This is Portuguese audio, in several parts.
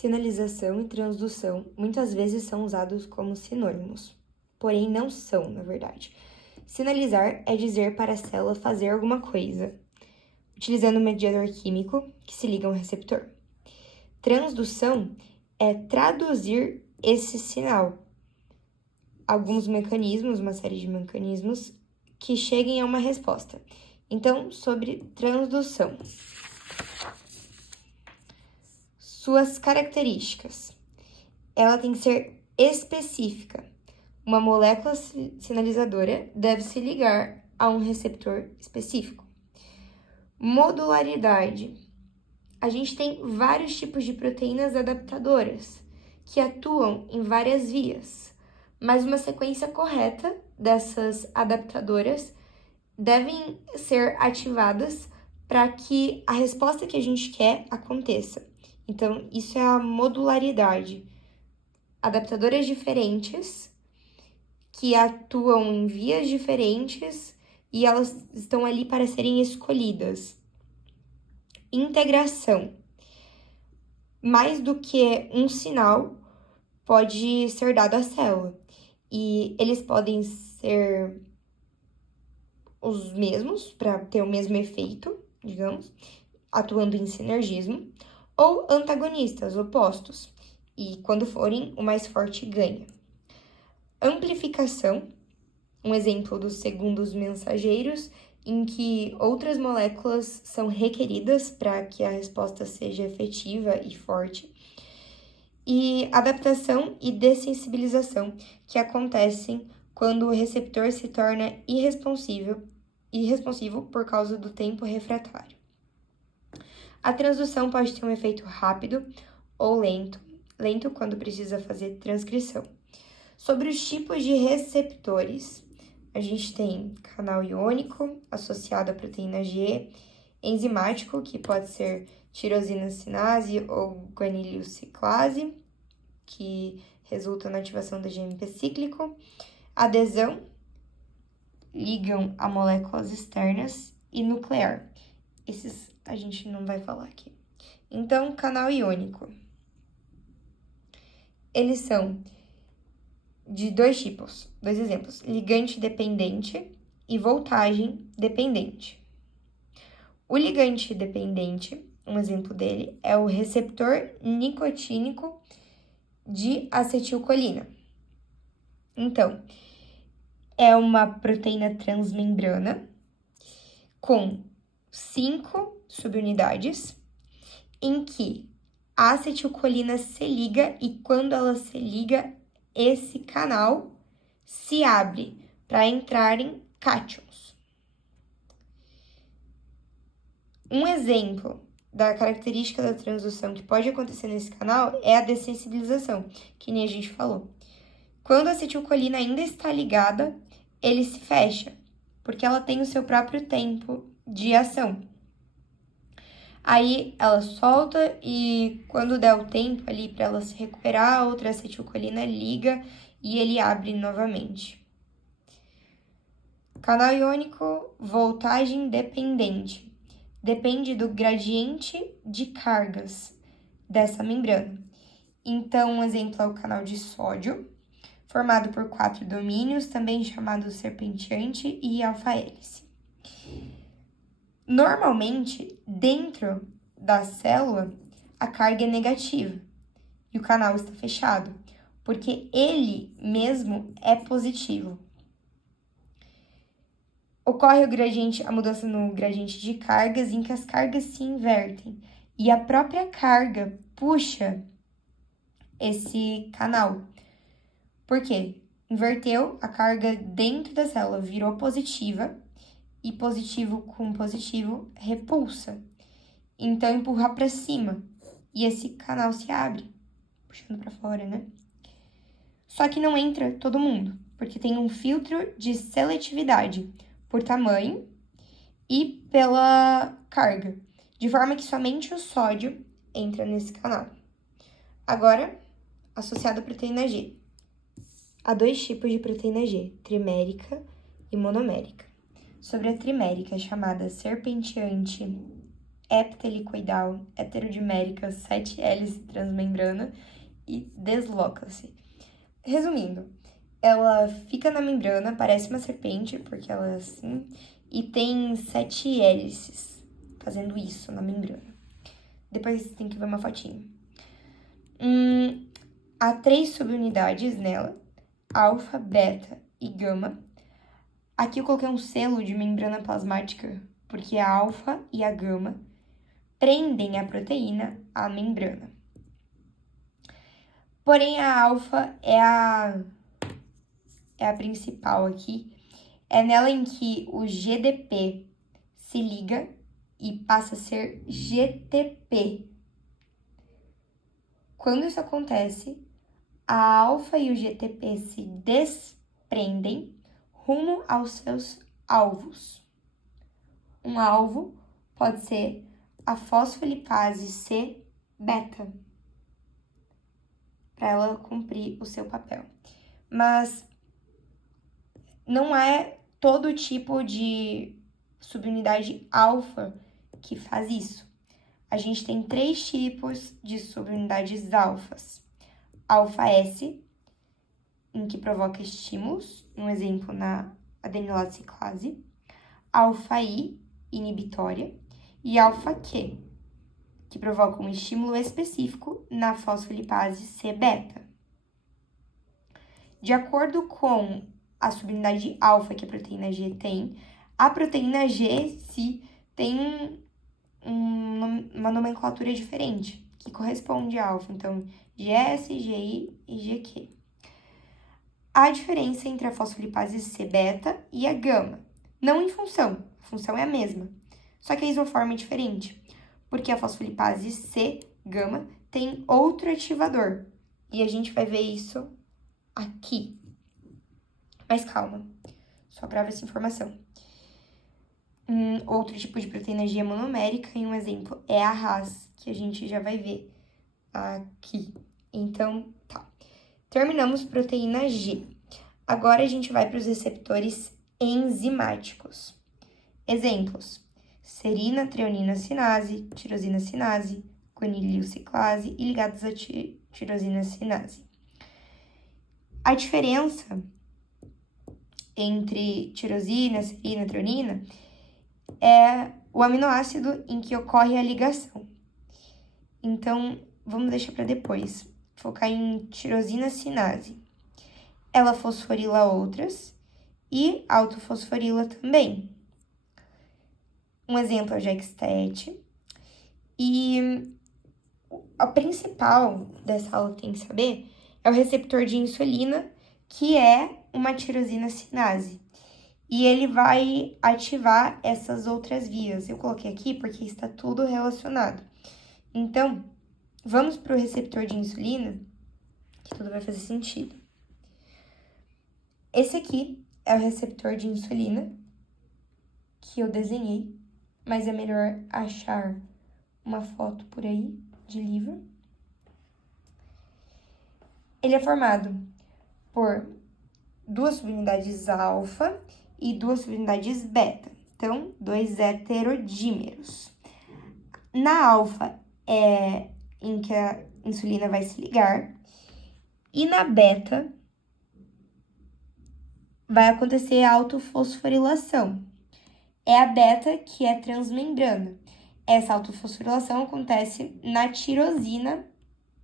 Sinalização e transdução muitas vezes são usados como sinônimos, porém não são, na verdade. Sinalizar é dizer para a célula fazer alguma coisa, utilizando um mediador químico que se liga a um receptor. Transdução é traduzir esse sinal. Alguns mecanismos, uma série de mecanismos, que cheguem a uma resposta. Então, sobre transdução. Suas características. Ela tem que ser específica. Uma molécula sinalizadora deve se ligar a um receptor específico. Modularidade. A gente tem vários tipos de proteínas adaptadoras que atuam em várias vias, mas uma sequência correta dessas adaptadoras devem ser ativadas para que a resposta que a gente quer aconteça. Então, isso é a modularidade. Adaptadoras diferentes que atuam em vias diferentes e elas estão ali para serem escolhidas. Integração. Mais do que um sinal pode ser dado à célula. E eles podem ser os mesmos, para ter o mesmo efeito, digamos, atuando em sinergismo, ou antagonistas, opostos, e quando forem, o mais forte ganha. Amplificação, um exemplo dos segundos mensageiros, em que outras moléculas são requeridas para que a resposta seja efetiva e forte. E adaptação e dessensibilização, que acontecem quando o receptor se torna irresponsivo por causa do tempo refratário. A transdução pode ter um efeito rápido ou lento quando precisa fazer transcrição. Sobre os tipos de receptores, a gente tem canal iônico, associado à proteína G, enzimático, que pode ser tirosina cinase ou guanilociclase, que resulta na ativação do GMP cíclico, adesão, ligam a moléculas externas, e nuclear. Esses a gente não vai falar aqui. Então, canal iônico. Eles são de dois tipos, dois exemplos, ligante dependente e voltagem dependente. O ligante dependente, um exemplo dele, é o receptor nicotínico de acetilcolina. Então, é uma proteína transmembrana com 5 subunidades em que a acetilcolina se liga e quando ela se liga, esse canal se abre para entrarem cátions. Um exemplo da característica da transdução que pode acontecer nesse canal é a dessensibilização, que nem a gente falou. Quando a acetilcolina ainda está ligada, ele se fecha, porque ela tem o seu próprio tempo de ação. Aí ela solta e quando der o tempo ali para ela se recuperar, a outra acetilcolina liga e ele abre novamente. Canal iônico, voltagem dependente. Depende do gradiente de cargas dessa membrana. Então, um exemplo é o canal de sódio, formado por 4 domínios, também chamado serpenteante e alfa-hélice. Normalmente, dentro da célula, a carga é negativa e o canal está fechado, porque ele mesmo é positivo. Ocorre a mudança no gradiente de cargas, em que as cargas se invertem e a própria carga puxa esse canal. Por quê? Inverteu a carga dentro da célula, virou positiva, e positivo com positivo repulsa. Então, empurra para cima e esse canal se abre, puxando para fora, né? Só que não entra todo mundo, porque tem um filtro de seletividade por tamanho e pela carga, de forma que somente o sódio entra nesse canal. Agora, associado à proteína G. Há dois tipos de proteína G, trimérica e monomérica. Sobre a trimérica, chamada serpenteante heptahelicoidal, heterodimérica, 7 hélice transmembrana e desloca-se. Resumindo, ela fica na membrana, parece uma serpente, porque ela é assim, e tem 7 hélices fazendo isso na membrana. Depois tem que ver uma fotinha. Há 3 subunidades nela, alfa, beta e gama. Aqui eu coloquei um selo de membrana plasmática, porque a alfa e a gama prendem a proteína à membrana. Porém, a alfa é a principal aqui. É nela em que o GDP se liga e passa a ser GTP. Quando isso acontece, a alfa e o GTP se desprendem rumo aos seus alvos. Um alvo pode ser a fosfolipase C beta, para ela cumprir o seu papel. Mas não é todo tipo de subunidade alfa que faz isso. A gente tem 3 tipos de subunidades alfas. Alfa S, em que provoca estímulos, um exemplo na adenilase ciclase. Alfa I, inibitória. E alfa Q, que provoca um estímulo específico na fosfolipase C beta. De acordo com a subunidade alfa que a proteína G tem, a proteína G se tem uma nomenclatura diferente, que corresponde a alfa. Então, GS, GI e GQ. A diferença entre a fosfolipase C beta e a gama, não em função, a função é a mesma, só que a isoforma é diferente, porque a fosfolipase C gama tem outro ativador, e a gente vai ver isso aqui. Mas calma, só grava essa informação. Outro tipo de proteína G monomérica, e um exemplo é a RAS, que a gente já vai ver aqui. Então, tá. Terminamos proteína G. Agora a gente vai para os receptores enzimáticos. Exemplos: serina, treonina sinase, tirosina sinase, guanilil ciclase e ligados à tirosina sinase. A diferença entre tirosina, serina, treonina é o aminoácido em que ocorre a ligação. Então, vamos deixar para depois. Focar em tirosina sinase. Ela fosforila outras e autofosforila também. Um exemplo é o Gextet. E a principal dessa aula que tem que saber é o receptor de insulina, que é uma tirosina sinase. E ele vai ativar essas outras vias. Eu coloquei aqui porque está tudo relacionado. Então, vamos para o receptor de insulina, que tudo vai fazer sentido. Esse aqui é o receptor de insulina que eu desenhei, mas é melhor achar uma foto por aí de livro. Ele é formado por 2 subunidades alfa e 2 subunidades beta. Então, 2 heterodímeros. Na alfa é em que a insulina vai se ligar, e na beta vai acontecer a autofosforilação. É a beta que é transmembrana. Essa autofosforilação acontece na tirosina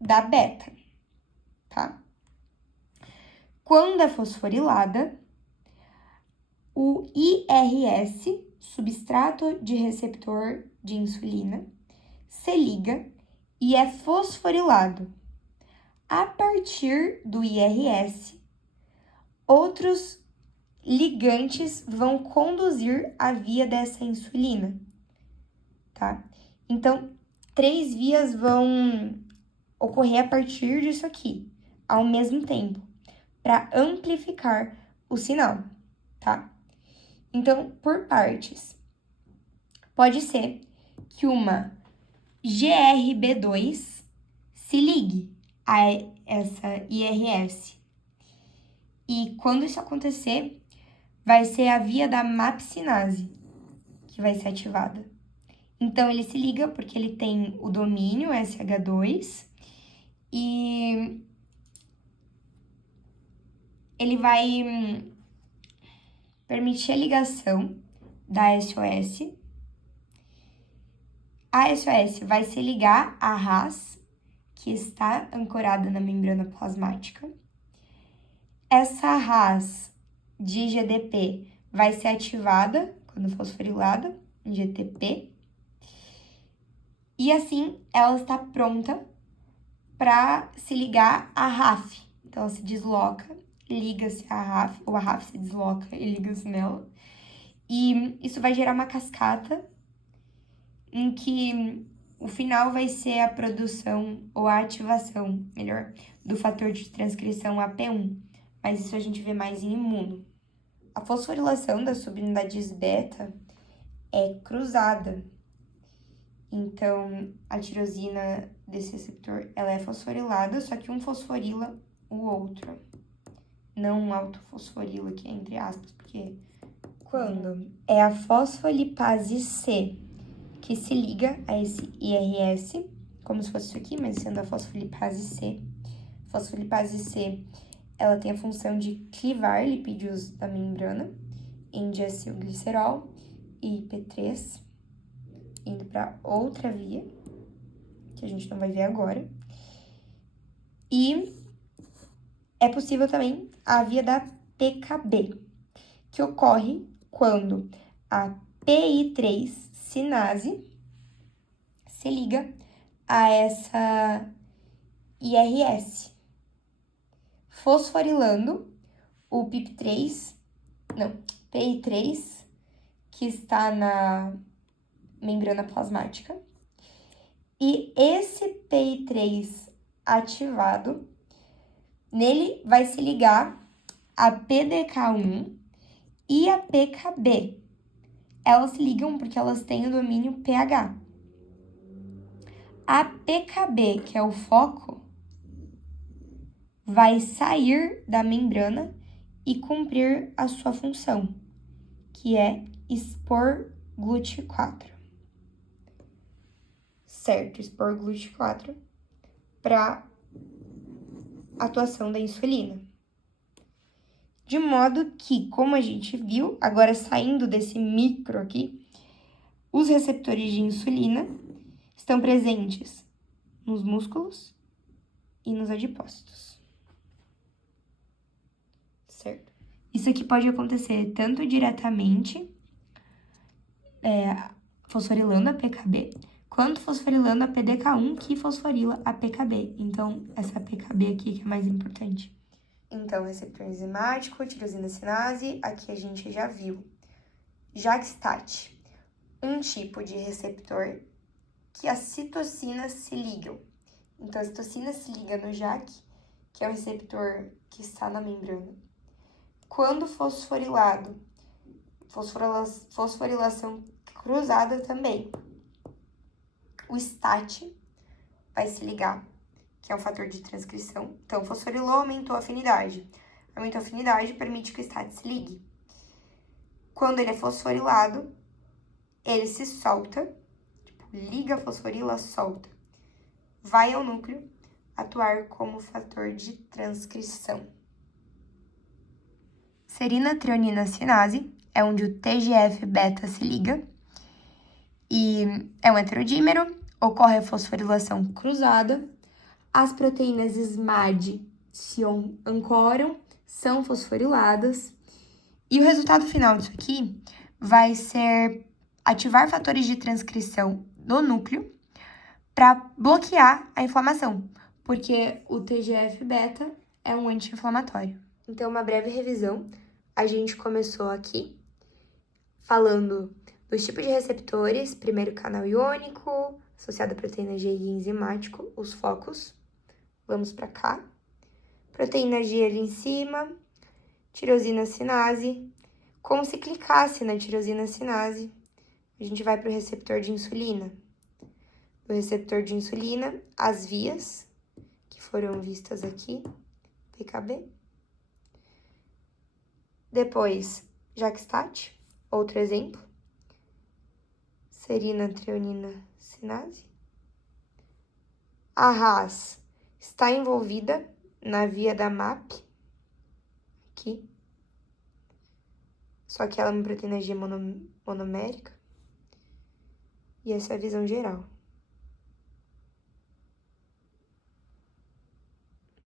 da beta, tá? Quando é fosforilada, o IRS, substrato de receptor de insulina, se liga e é fosforilado. A partir do IRS, outros ligantes vão conduzir a via dessa insulina, tá? Então, 3 vias vão ocorrer a partir disso aqui, ao mesmo tempo, para amplificar o sinal, tá? Então, por partes, pode ser que uma GRB2 se ligue a essa IRS. E quando isso acontecer, vai ser a via da mapsinase que vai ser ativada. Então, ele se liga porque ele tem o domínio SH2 e ele vai permitir a ligação da SOS. A SOS vai se ligar à RAS, que está ancorada na membrana plasmática. Essa RAS de GDP vai ser ativada quando fosforilada em GTP. E assim, ela está pronta para se ligar à RAF. Então, ela se desloca, liga-se à RAF, ou a RAF se desloca e liga-se nela. E isso vai gerar uma cascata em que o final vai ser a produção ou a ativação, melhor, do fator de transcrição AP1. Mas isso a gente vê mais em imuno. A fosforilação das subunidades beta é cruzada. Então, a tirosina desse receptor, ela é fosforilada, só que um fosforila o outro. Não um autofosforila, que é entre aspas, porque quando é a fosfolipase C que se liga a esse IRS, como se fosse isso aqui, mas sendo a fosfolipase C. Fosfolipase C, ela tem a função de clivar lipídios da membrana em diacilglicerol e IP3, indo para outra via, que a gente não vai ver agora. E é possível também a via da PKB, que ocorre quando a PI3 sinase se liga a essa IRS, fosforilando o PI3, que está na membrana plasmática. E esse PI3 ativado, nele vai se ligar a PDK1 e a PKB. Elas se ligam porque elas têm o domínio pH. A PKB, que é o foco, vai sair da membrana e cumprir a sua função, que é expor GLUT4. Certo, expor GLUT4 para atuação da insulina. De modo que, como a gente viu, agora saindo desse micro aqui, os receptores de insulina estão presentes nos músculos e nos adipócitos. Certo? Isso aqui pode acontecer tanto diretamente, fosforilando a PKB, quanto fosforilando a PDK1, que fosforila a PKB. Então, essa PKB aqui que é mais importante. Então, receptor enzimático, tirosina sinase, aqui a gente já viu. JAK-STAT, um tipo de receptor que as citocinas se ligam. Então, a citocina se liga no JAK, que é o receptor que está na membrana. Quando fosforilado, fosforilação cruzada também, o STAT vai se ligar, que é um fator de transcrição. Então, fosforilou, aumentou a afinidade. Aumentou a afinidade, permite que o STAT se ligue. Quando ele é fosforilado, ele se solta, liga, fosforila, solta. Vai ao núcleo atuar como fator de transcrição. Serina treonina sinase é onde o TGF-beta se liga e é um heterodímero, ocorre a fosforilação cruzada. As proteínas SMAD se ancoram, são fosforiladas. E o resultado final disso aqui vai ser ativar fatores de transcrição no núcleo para bloquear a inflamação, porque o TGF-beta é um anti-inflamatório. Então, uma breve revisão. A gente começou aqui falando dos tipos de receptores, primeiro canal iônico, associado à proteína G e enzimático, os focos. Vamos para cá. Proteína G ali em cima, tirosina sinase. Como se clicasse na tirosina sinase, a gente vai para o receptor de insulina. Do receptor de insulina, as vias, que foram vistas aqui, PKB. Depois, JAK-STAT, outro exemplo. serina, treonina, cinase. A RAS está envolvida na via da MAP, aqui, só que ela é uma proteína G monomérica, e essa é a visão geral.